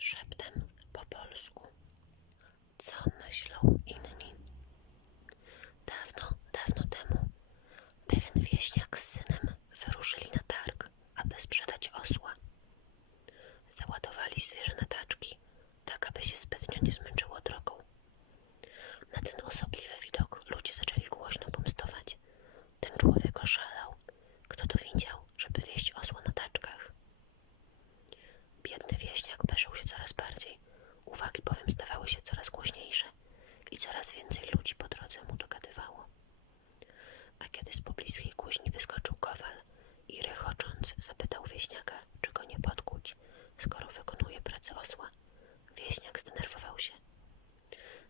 szeptem po polsku. Co myślą inni? Dawno, dawno temu pewien wieśniak z synem wyruszyli na targ, aby sprzedać osła. Załadowali zwierzę na taczki, A kiedy z pobliskiej kuźni wyskoczył kowal i rechocząc zapytał wieśniaka, czy go nie podkuć, skoro wykonuje pracę osła, wieśniak zdenerwował się.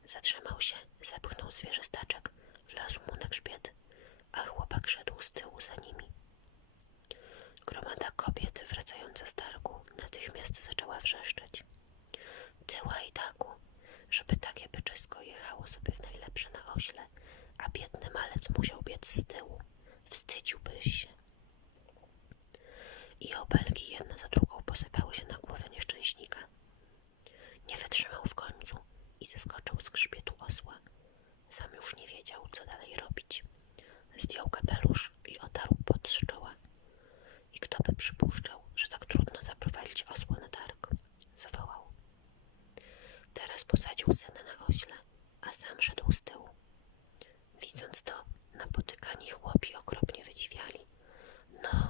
Zatrzymał się, zepchnął zwierzę staczek, wlazł mu na grzbiet, a chłopak szedł z tyłu za nimi. Gromada kobiet wracająca z targu natychmiast zaczęła wrzeszczeć. Tyła i taku, żeby takie byczysko jechało sobie w najlepsze na ośle, a biedny malec musiał biec z tyłu. Wstydziłbyś się. I obelgi jedna za drugą posypały się na głowę nieszczęśnika. Nie wytrzymał w końcu i zeskoczył z grzbietu osła. Sam już nie wiedział, co dalej robić. Zdjął kapelusz i otarł pot z czoła. I kto by przypuszczał, że tak trudno zaprowadzić osła na targ? Zawołał. Teraz posadził syna na ośle, a sam szedł z tyłu. Widząc to, napotykani chłopi okropnie wydziwiali. No,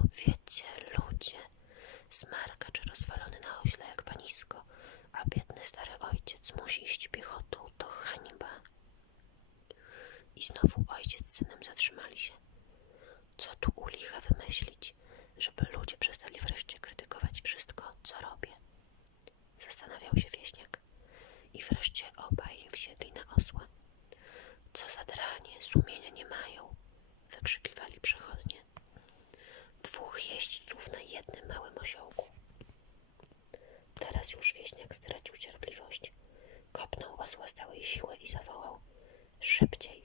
I znowu ojciec z synem zatrzymali się. Co tu u licha wymyślić, żeby ludzie przestali wreszcie krytykować wszystko, co robię? Zastanawiał się wieśniak. I wreszcie obaj wsiedli na osła. Co za dranie, sumienia nie mają, wykrzykiwali przechodnie. Dwóch jeźdźców na jednym małym osiołku. Teraz już wieśniak stracił cierpliwość. Kopnął osła z całej siły i zawołał. Szybciej!